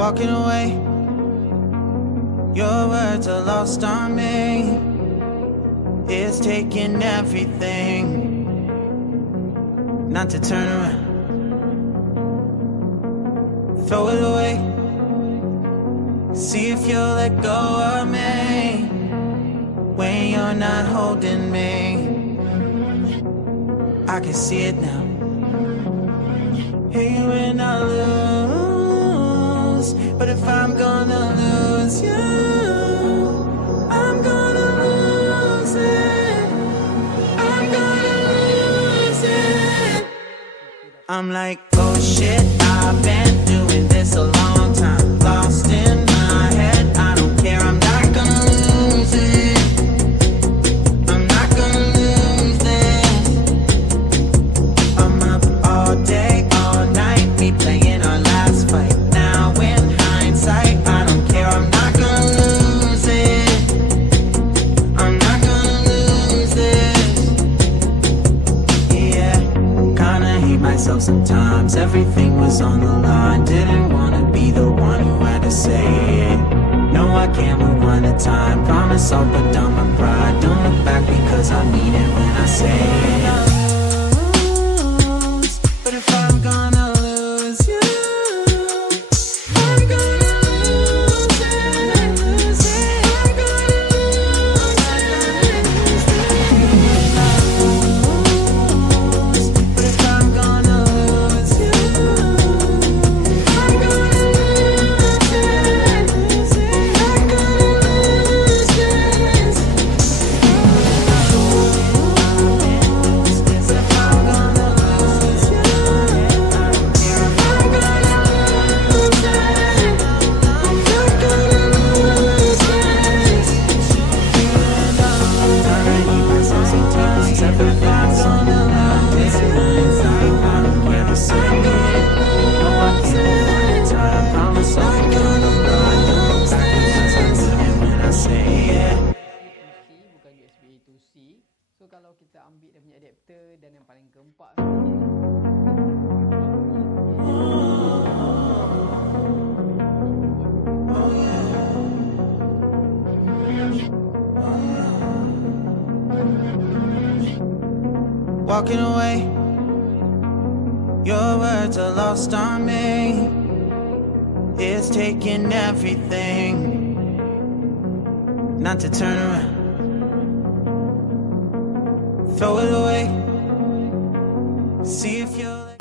walking away. Your words are lost on me. It's taking everything not to turn around. Throw it away. See if you'll let go of me when you're not holding me. I can see it now. Hey, when I lose, but if I'm gonna lose you, I'm gonna lose it. I'm gonna lose it. I'm like, oh shit, I've been doing this a long time. Lost in my head, I don't care, I'm not gonna lose it. I'm not gonna lose this. I'm up all day, all night, we playing our last fight. Now in hindsight, I don't care, I'm not gonna lose it. I'm not gonna lose this. Yeah, kinda hate myself sometimes. Everything was on the line. Didn't wanna be the one who had to say it. No, I can't move one at a time. Promise I'll put down my pride. Don't look back because I mean it when I say it. But if I'm gonna lose you, I'm gonna lose it. I'm gonna lose it. But if I'm gonna lose you, I'm gonna lose it. I'm gonna lose this. But if I'm gonna lose you, I'm gonna lose it. I'm gonna lose this. Kinda hate myself sometimes. Everything's on the line. This is hindsight. I don't care to say it. No, I can't move one at a time. Promise I'll put down my pride. Don't look back because I mean it when I say it. Bukan USB A to C. So kalau kita ambil dia punya adapter dan yang paling keempat Walking away, your words are lost on me. It's taking everything not to turn around. Throw it away. See if you're